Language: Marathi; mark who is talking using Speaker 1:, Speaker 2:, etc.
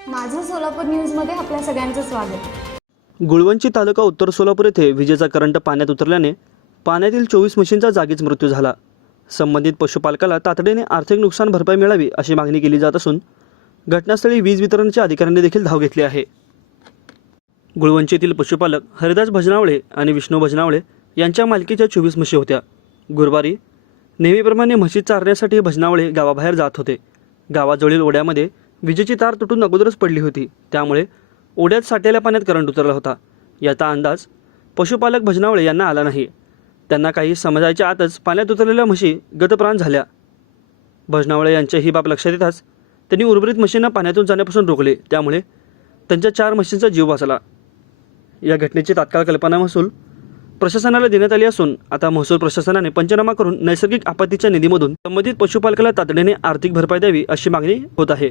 Speaker 1: सोलापूर न्यूजमध्ये आपल्या सगळ्यांचं स्वागत.
Speaker 2: गुळवंची तालुका उत्तर सोलापूर येथे विजेचा करंट पाण्यात उतरल्याने पाण्यातील चोवीस म्हशींचा जागीच मृत्यू झाला. संबंधित पशुपालकाला तातडीने आर्थिक नुकसान भरपाई मिळावी अशी मागणी केली जात असून घटनास्थळी वीज वितरणच्या अधिकाऱ्यांनी देखील धाव घेतली आहे. गुळवंची येथील पशुपालक हरिदास भजनावळे आणि विष्णू भजनावळे यांच्या मालकीच्या चोवीस म्हशी होत्या. गुरुवारी नेहमीप्रमाणे म्हशी चारण्यासाठी भजनावळे गावाबाहेर जात होते. गावाजवळील ओढ्यामध्ये विजेची तार तुटून अगोदरच पडली होती. त्यामुळे ओढ्यात साठलेल्या पाण्यात करंट उतरला होता. याचा अंदाज पशुपालक भजनावळे यांना आला नाही. त्यांना काही समजायच्या आतच पाण्यात उतरलेल्या म्हशी गतप्राण झाल्या. भजनावळे यांच्या ही बाब लक्षात येताच त्यांनी उर्वरित म्हशींना पाण्यातून जाण्यापासून रोखले. त्यामुळे त्यांच्या चार म्हशींचा जीव वाचला. या घटनेची तात्काळ कल्पना महसूल प्रशासनाला देण्यात आली असून आता महसूल प्रशासनाने पंचनामा करून नैसर्गिक आपत्तीच्या निधीमधून संबंधित पशुपालकाला तातडीने आर्थिक भरपाई द्यावी अशी मागणी होत आहे.